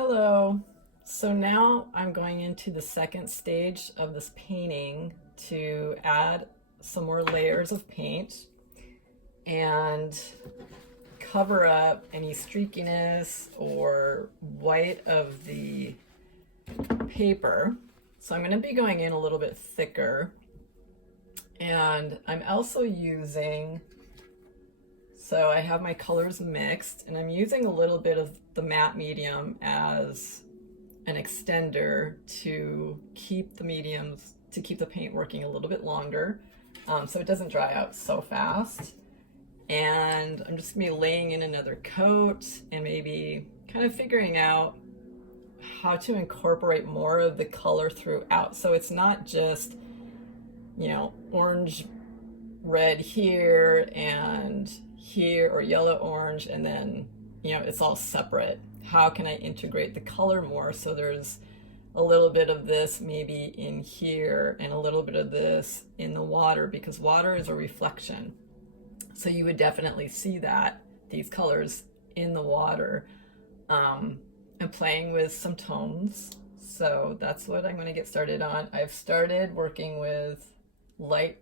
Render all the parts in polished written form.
Hello. So now I'm going into the second stage of this painting to add some more layers of paint and cover up any streakiness or white of the paper. So I'm going to be going in a little bit thicker, and I'm also using, so I have my colors mixed, and I'm using a little bit of the matte medium as an extender to keep the paint working a little bit longer, so it doesn't dry out so fast. And I'm just gonna be laying in another coat and maybe kind of figuring out how to incorporate more of the color throughout. So it's not just, orange, red here and here, or yellow, orange, and then, it's all separate. How can I integrate the color more so there's a little bit of this maybe in here and a little bit of this in the water, because water is a reflection. So you would definitely see these colors in the water. I'm playing with some tones, so that's what I'm going to get started on. I've started working with a light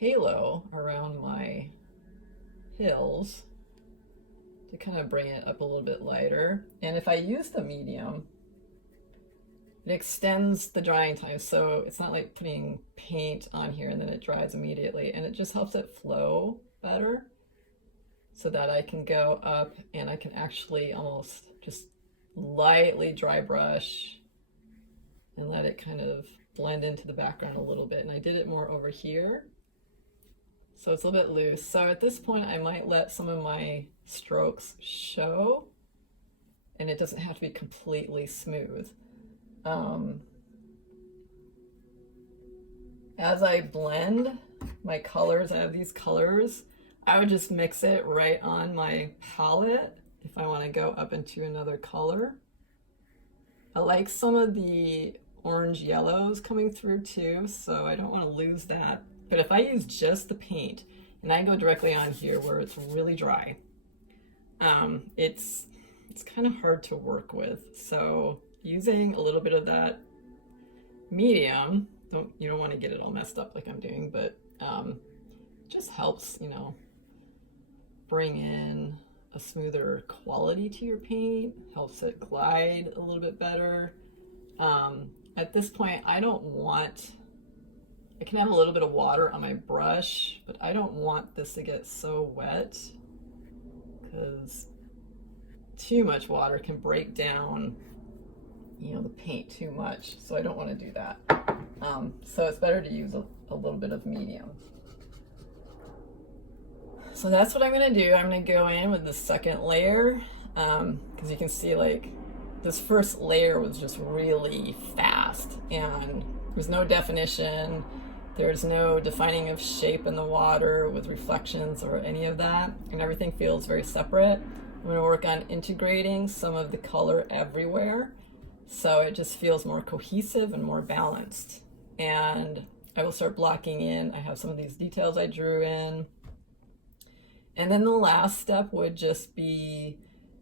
halo around my hills to kind of bring it up a little bit lighter. And if I use the medium, it extends the drying time, so it's not like putting paint on here and then it dries immediately, and it just helps it flow better so that I can go up and I can actually almost just lightly dry brush and let it kind of blend into the background a little bit. And I did it more over here, so it's a little bit loose. So at this point I might let some of my strokes show, and it doesn't have to be completely smooth. As I blend my colors, I have these colors, I would just mix it right on my palette if I want to go up into another color. I like some of the orange yellows coming through too, so I don't want to lose that. But if I use just the paint and I go directly on here where it's really dry, it's kind of hard to work with. So using a little bit of that medium, you don't want to get it all messed up like I'm doing, but just helps, bring in a smoother quality to your paint, helps it glide a little bit better. At this point, I can have a little bit of water on my brush, but I don't want this to get so wet, because too much water can break down, the paint too much. So I don't want to do that. So it's better to use a little bit of medium. So that's what I'm going to do. I'm going to go in with the second layer, because you can see like this first layer was just really fast and there's no definition. There's no defining of shape in the water with reflections or any of that, and everything feels very separate. I'm going to work on integrating some of the color everywhere so it just feels more cohesive and more balanced. And I will start blocking in. I have some of these details I drew in. And then the last step would just be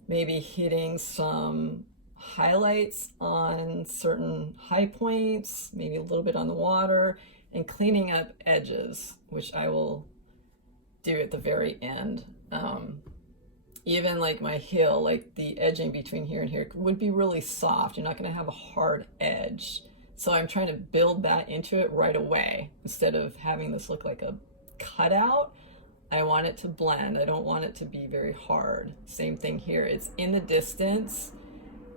maybe hitting some highlights on certain high points, maybe a little bit on the water, and cleaning up edges, which I will do at the very end. Even like my hill, like the edging between here and here would be really soft. You're not going to have a hard edge. So I'm trying to build that into it right away. Instead of having this look like a cutout, I want it to blend. I don't want it to be very hard. Same thing here. It's in the distance,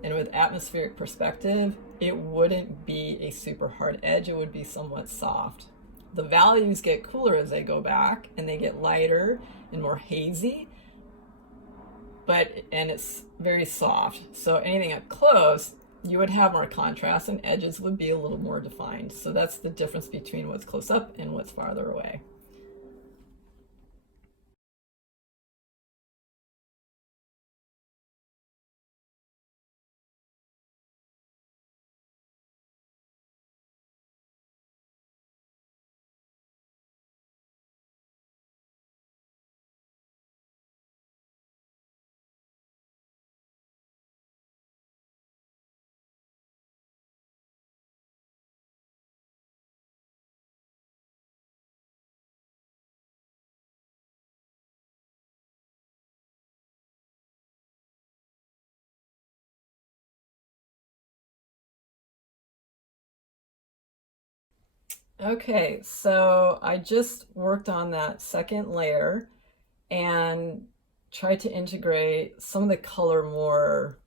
and with atmospheric perspective, it wouldn't be a super hard edge. It would be somewhat soft. The values get cooler as they go back, and they get lighter and more hazy, and it's very soft. So anything up close, you would have more contrast and edges would be a little more defined. So that's the difference between what's close up and what's farther away. Okay, so I just worked on that second layer and tried to integrate some of the color more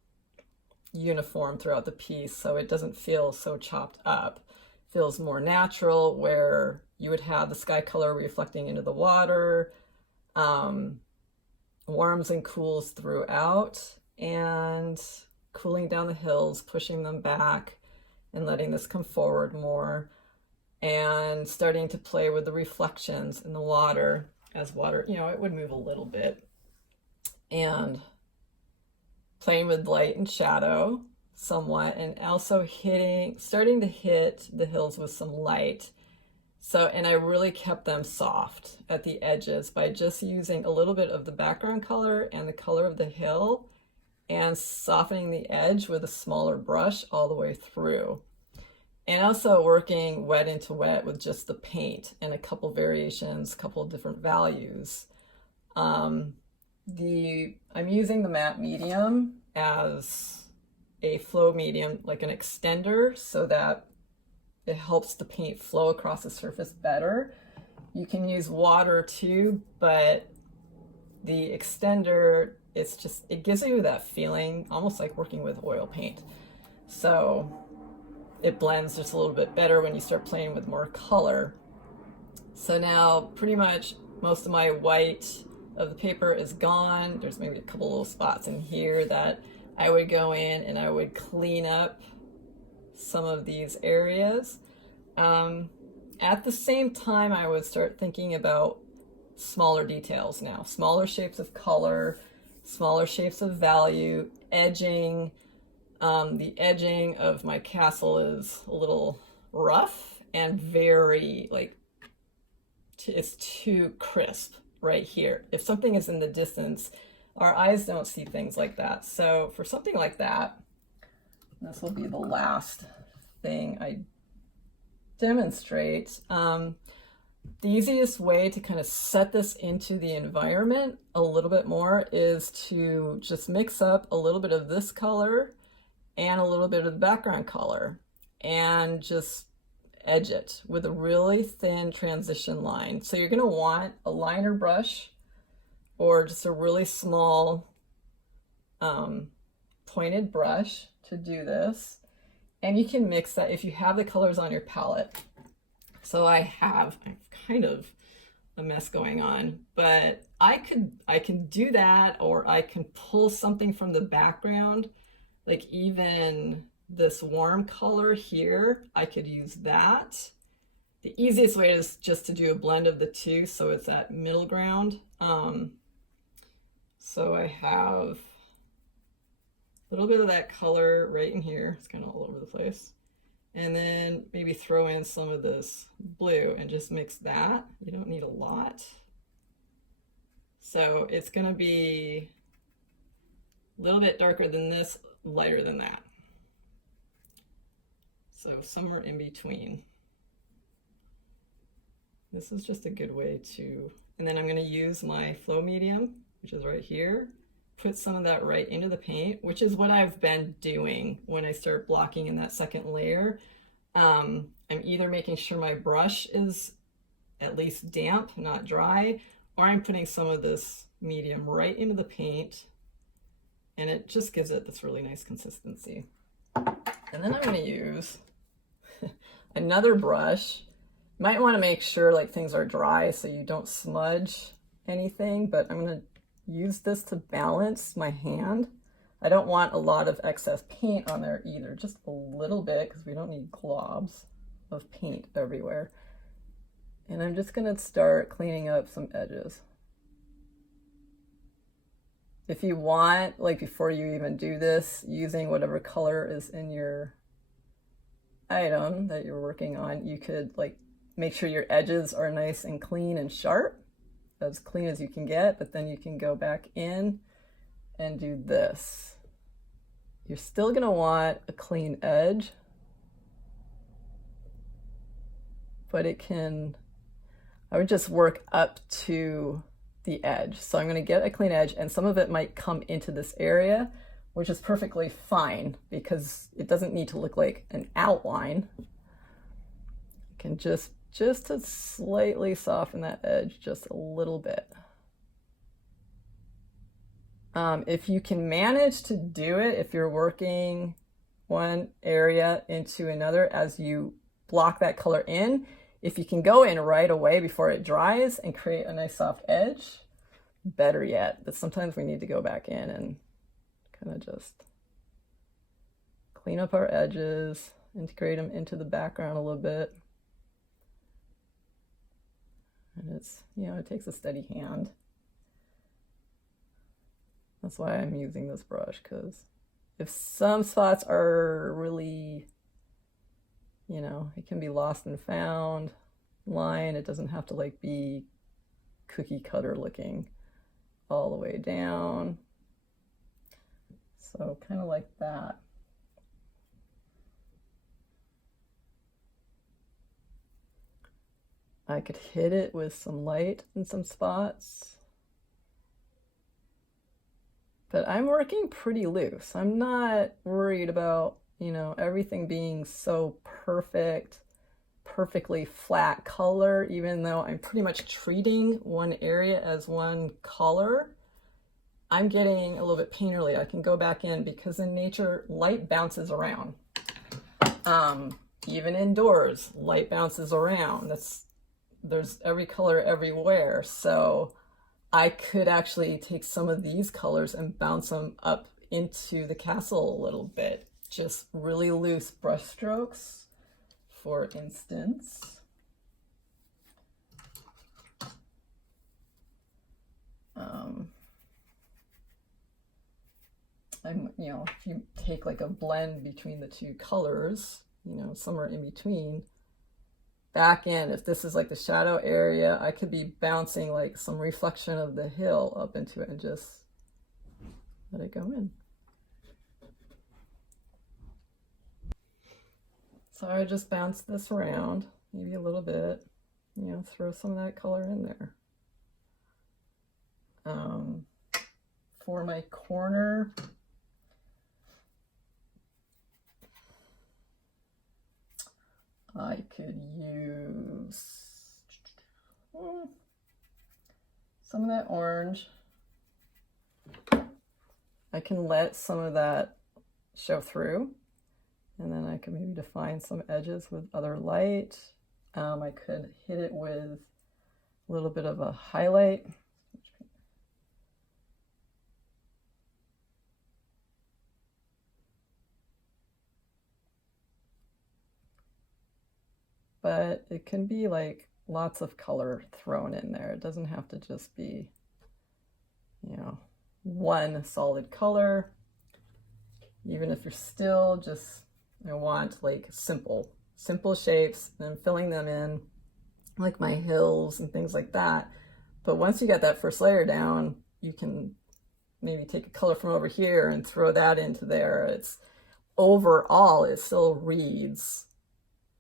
uniform throughout the piece so it doesn't feel so chopped up. It feels more natural, where you would have the sky color reflecting into the water, warms and cools throughout, and cooling down the hills, pushing them back and letting this come forward more, and starting to play with the reflections in the water. As water, you know, it would move a little bit, and playing with light and shadow somewhat, and also starting to hit the hills with some light. So, and I really kept them soft at the edges by just using a little bit of the background color and the color of the hill, and softening the edge with a smaller brush all the way through. And also working wet into wet with just the paint and a couple variations, a couple of different values. I'm using the matte medium as a flow medium, like an extender, so that it helps the paint flow across the surface better. You can use water too, but the extender, it gives you that feeling almost like working with oil paint. So it blends just a little bit better when you start playing with more color. So now pretty much most of my white of the paper is gone. There's maybe a couple little spots in here that I would go in and I would clean up some of these areas. At the same time, I would start thinking about smaller details now, smaller shapes of color, smaller shapes of value, edging. The edging of my castle is a little rough and very, like, it's too crisp right here. If something is in the distance, our eyes don't see things like that. So for something like that, this will be the last thing I demonstrate. The easiest way to kind of set this into the environment a little bit more is to just mix up a little bit of this color and a little bit of the background color, and just edge it with a really thin transition line. So you're going to want a liner brush or just a really small pointed brush to do this. And you can mix that if you have the colors on your palette. So I'm kind of a mess going on, but I can do that, or I can pull something from the background, like even this warm color here, I could use that. The easiest way is just to do a blend of the two, so it's that middle ground. So I have a little bit of that color right in here. It's kind of all over the place. And then maybe throw in some of this blue and just mix that. You don't need a lot. So it's going to be a little bit darker than this, lighter than that. So somewhere in between. This is just a good way to, and then I'm going to use my flow medium, which is right here, put some of that right into the paint, which is what I've been doing when I start blocking in that second layer. I'm either making sure my brush is at least damp, not dry, or I'm putting some of this medium right into the paint, and it just gives it this really nice consistency. And then I'm going to use another brush. You might want to make sure like things are dry so you don't smudge anything, but I'm going to use this to balance my hand. I don't want a lot of excess paint on there either, just a little bit, because we don't need globs of paint everywhere. And I'm just going to start cleaning up some edges. If you want, like before you even do this, using whatever color is in your item that you're working on, you could like make sure your edges are nice and clean and sharp, as clean as you can get, but then you can go back in and do this. You're still going to want a clean edge, but I would just work up to the edge. So I'm going to get a clean edge, and some of it might come into this area, which is perfectly fine because it doesn't need to look like an outline. You can just just to slightly soften that edge just a little bit. If you can manage to do it, if you're working one area into another as you block that color in, if you can go in right away before it dries and create a nice soft edge, better yet. But sometimes we need to go back in and kind of just clean up our edges, integrate them into the background a little bit. And it's, you know, it takes a steady hand. That's why I'm using this brush, because if some spots are really, you know, it can be lost and found line. It doesn't have to like be cookie cutter looking all the way down. So kind of like that. I could hit it with some light in some spots. But I'm working pretty loose. I'm not worried about, you know, everything being so perfect, perfectly flat color, even though I'm pretty much treating one area as one color. I'm getting a little bit painterly. I can go back in because in nature, light bounces around. Even indoors, light bounces around. There's every color everywhere. So I could actually take some of these colors and bounce them up into the castle a little bit. Just really loose brush strokes, for instance. You know, if you take like a blend between the two colors, you know, somewhere in between, back in, if this is like the shadow area, I could be bouncing like some reflection of the hill up into it and just let it go in. So I just bounce this around, maybe a little bit, you know, throw some of that color in there. For my corner, I could use some of that orange. I can let some of that show through, and then I can maybe define some edges with other light. I could hit it with a little bit of a highlight. But it can be like lots of color thrown in there. It doesn't have to just be, you know, one solid color. Even if you're still just, I want like simple shapes and filling them in, like my hills and things like that. But once you get that first layer down, you can maybe take a color from over here and throw that into there. It's overall, it still reads,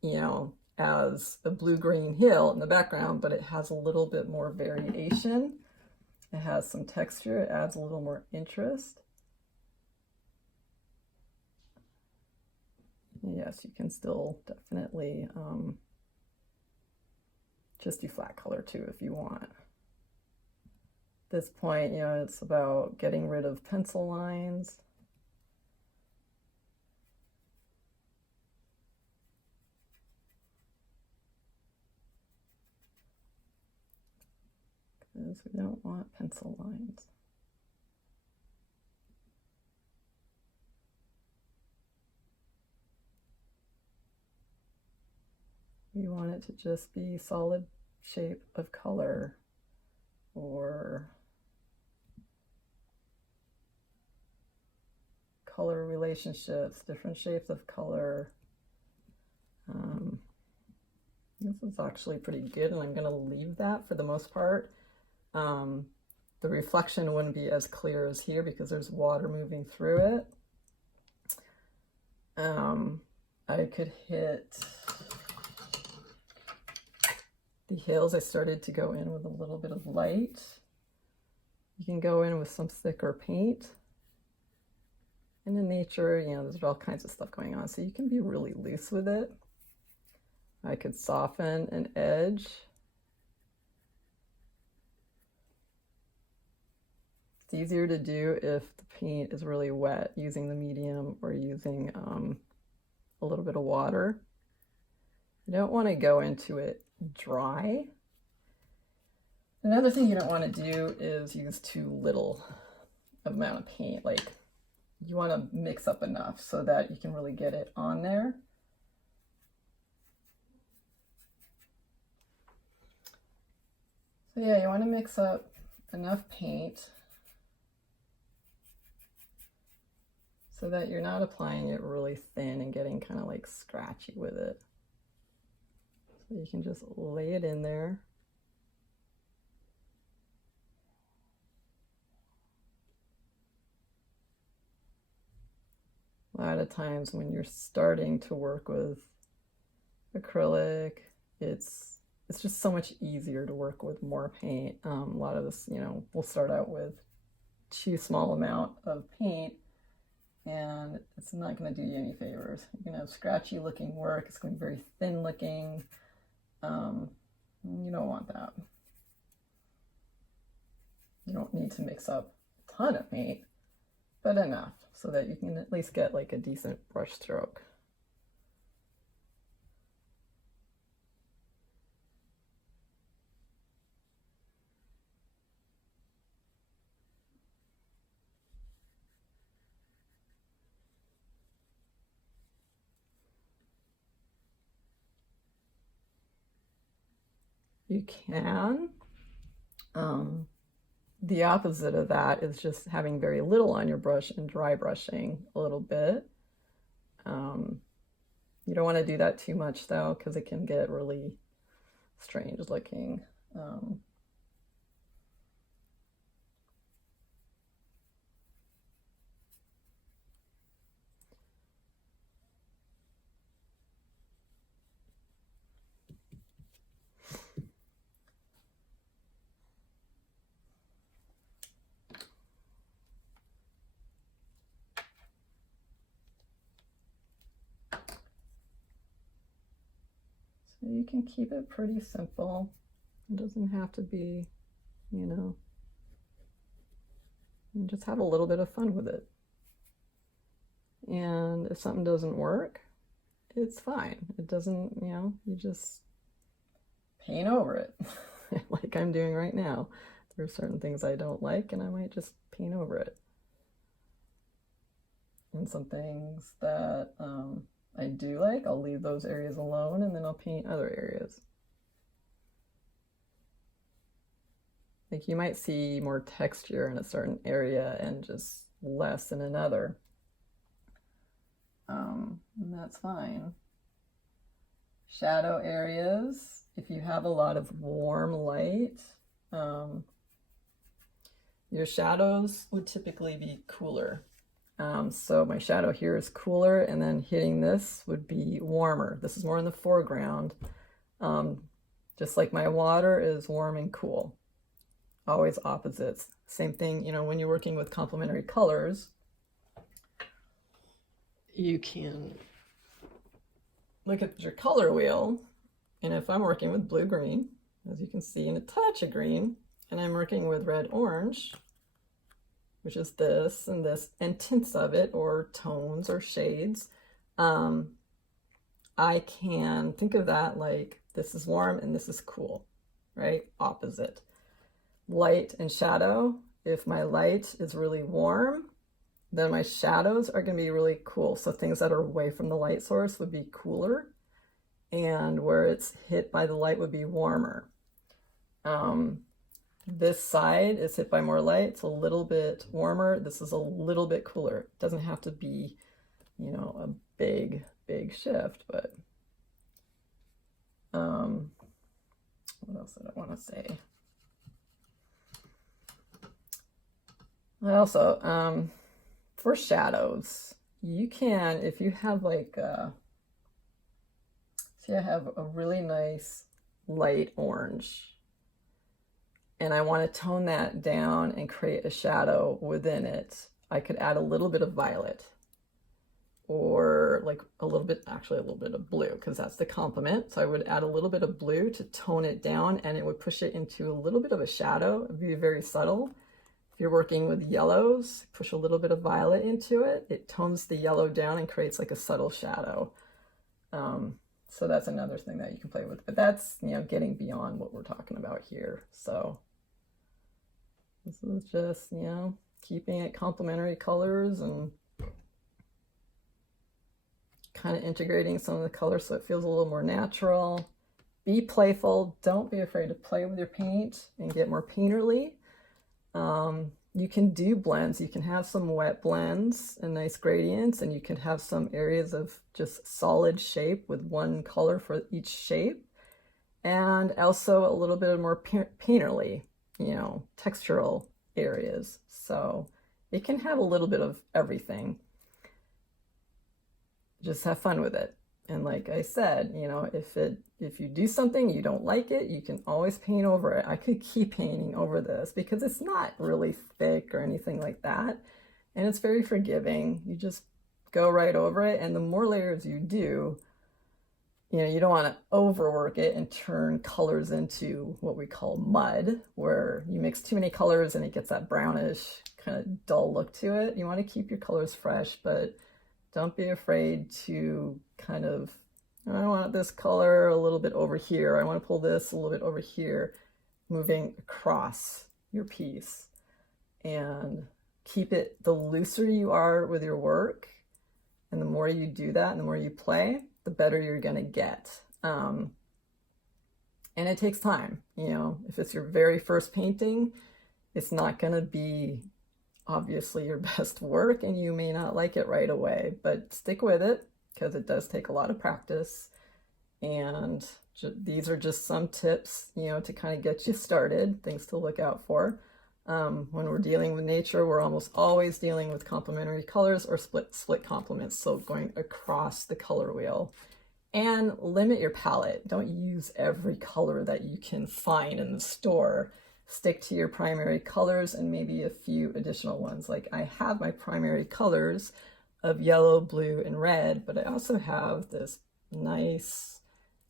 you know, as a blue-green hill in the background, but it has a little bit more variation. It has some texture. It adds a little more interest. Yes, you can still definitely just do flat color too if you want. At this point, you know, it's about getting rid of pencil lines. Because we don't want pencil lines. We want it to just be solid shape of color, or color relationships, different shapes of color. This is actually pretty good, and I'm going to leave that for the most part. The reflection wouldn't be as clear as here because there's water moving through it. I could hit the hills. I started to go in with a little bit of light. You can go in with some thicker paint. And in nature, you know, there's all kinds of stuff going on, so you can be really loose with it. I could soften an edge. It's easier to do if the paint is really wet, using the medium or using a little bit of water. You don't want to go into it dry. Another thing you don't want to do is use too little amount of paint. Like, you want to mix up enough so that you can really get it on there. So yeah, you want to mix up enough paint so that you're not applying it really thin and getting kind of like scratchy with it. So you can just lay it in there. A lot of times when you're starting to work with acrylic, it's just so much easier to work with more paint. A lot of this, we'll start out with too small amount of paint, and it's not going to do you any favors. You're going to have scratchy looking work. It's going to be very thin looking. You don't want that. You don't need to mix up a ton of paint, but enough so that you can at least get like a decent brush stroke. You can. The opposite of that is just having very little on your brush and dry brushing a little bit. You don't want to do that too much though, because it can get really strange looking. So you can keep it pretty simple. It doesn't have to be, you just have a little bit of fun with it. And if something doesn't work, it's fine. It doesn't, you just paint over it like I'm doing right now. There are certain things I don't like, and I might just paint over it. And some things that I do like, I'll leave those areas alone, and then I'll paint other areas. Like, you might see more texture in a certain area and just less in another. And that's fine. Shadow areas, if you have a lot of warm light, your shadows would typically be cooler. So my shadow here is cooler, and then hitting this would be warmer. This is more in the foreground. Just like my water is warm and cool. Always opposites. Same thing, when you're working with complementary colors, you can look at your color wheel, and if I'm working with blue-green, as you can see, and a touch of green, and I'm working with red-orange, which is this, and tints of it, or tones or shades, I can think of that like this is warm and this is cool, right? Opposite. Light and shadow, if my light is really warm, then my shadows are going to be really cool. So things that are away from the light source would be cooler, and where it's hit by the light would be warmer. This side is hit by more light, it's a little bit warmer. This is a little bit cooler. It doesn't have to be, a big shift, but what else did I want to say? Also, for shadows, you can, if you have like, see, I have a really nice light orange, and I want to tone that down and create a shadow within it. I could add a little bit of violet. or like a little bit, actually a little bit of blue, because that's the complement. So I would add a little bit of blue to tone it down, and it would push it into a little bit of a shadow. It would be very subtle. If you're working with yellows, push a little bit of violet into it. It tones the yellow down and creates like a subtle shadow. So that's another thing that you can play with, but that's, you know, getting beyond what we're talking about here. So this is just, you know, keeping it complementary colors and kind of integrating some of the colors so it feels a little more natural. Be playful. Don't be afraid to play with your paint and get more painterly. You can do blends. You can have some wet blends and nice gradients, and you can have some areas of just solid shape with one color for each shape, and also a little bit of more painterly, you know, textural areas. So it can have a little bit of everything. Just have fun with it. And like I said, you know, if you do something, you don't like it, you can always paint over it. I could keep painting over this because it's not really thick or anything like that. And it's very forgiving. You just go right over it. And the more layers you do, you know, you don't want to overwork it and turn colors into what we call mud, where you mix too many colors and it gets that brownish kind of dull look to it. You want to keep your colors fresh, but don't be afraid to kind of, I want this color a little bit over here. I want to pull this a little bit over here, moving across your piece. And keep it, the looser you are with your work, and the more you do that and the more you play, the better you're going to get. And it takes time. You know, if it's your very first painting, it's not going to be obviously your best work, and you may not like it right away, but stick with it because it does take a lot of practice. And these are just some tips, you know, to kind of get you started, things to look out for. When we're dealing with nature, we're almost always dealing with complementary colors or split complements, so going across the color wheel. And limit your palette. Don't use every color that you can find in the store. Stick to your primary colors and maybe a few additional ones. Like I have my primary colors of yellow, blue, and red, but I also have this nice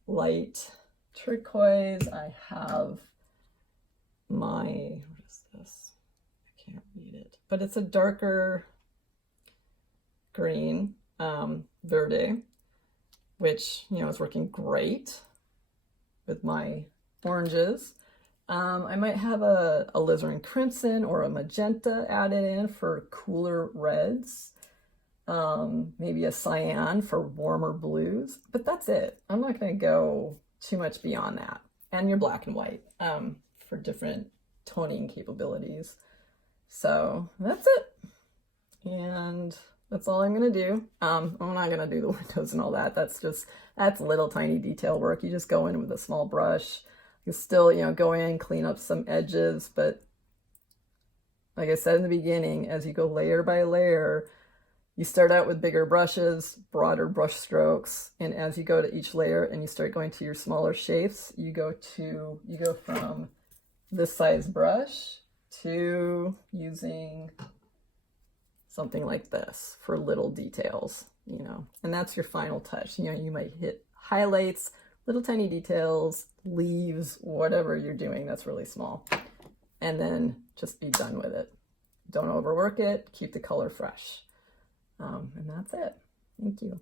light turquoise. I have my, what is this? I can't read it, but it's a darker green, verde, which, you know, is working great with my oranges. I might have a alizarin crimson or a magenta added in for cooler reds. Maybe a cyan for warmer blues, but that's it. I'm not going to go too much beyond that. And your black and white for different toning capabilities. So that's it. And that's all I'm going to do. I'm not going to do the windows and all that. That's little tiny detail work. You just go in with a small brush. You still, you know, go in, clean up some edges, but like I said in the beginning, as you go layer by layer, you start out with bigger brushes, broader brush strokes, and as you go to each layer and you start going to your smaller shapes, you go from this size brush to using something like this for little details, you know, and that's your final touch. You know, you might hit highlights, little tiny details, leaves, whatever you're doing that's really small, and then just be done with it. Don't overwork it, keep the color fresh. And that's it. Thank you.